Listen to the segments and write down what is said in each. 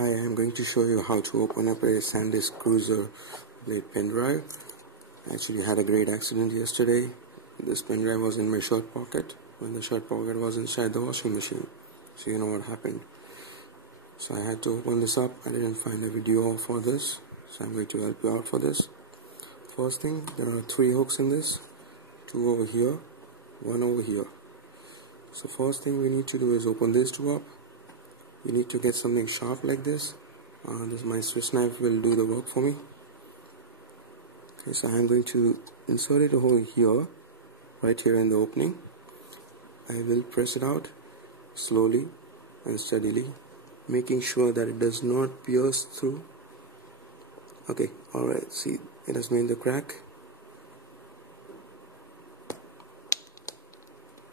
Hi, I am going to show you how to open up a SanDisk cruzer blade pen drive. I actually had a great accident yesterday. This pen drive was in my shirt pocket when the shirt pocket was inside the washing machine. So you know what happened. So I had to open this up. I didn't find a video for this, so I'm going to help you out for this. First thing, there are 3 hooks in this, 2 over here, 1 over here. So first thing we need to do is open these 2 up. You need to get something sharp like this. My Swiss knife will do the work for me. Okay, so I'm going to insert it over here, right here in the opening. I will press it out slowly and steadily, making sure that it does not pierce through. Okay, alright, see, it has made the crack.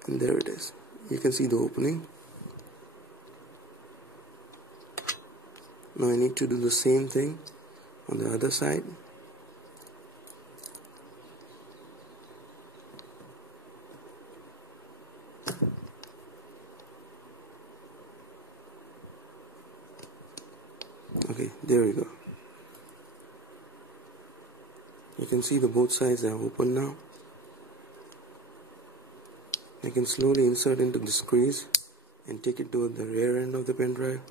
And there it is. You can see the opening. Now I need to do the same thing on the other side. Okay, there we go. You can see the both sides are open now. I can slowly insert into the crease and take it to the rear end of the pen drive.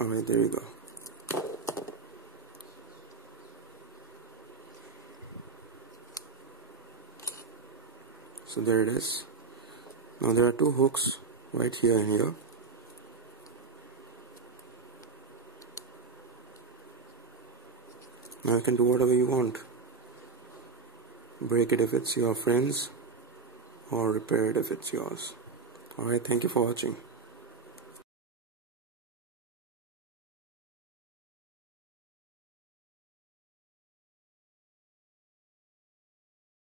Alright, there you go. So there it is. Now there are 2 hooks right here and here. Now you can do whatever you want. Break it if it's your friend's, or repair it if it's yours. Alright, thank you for watching.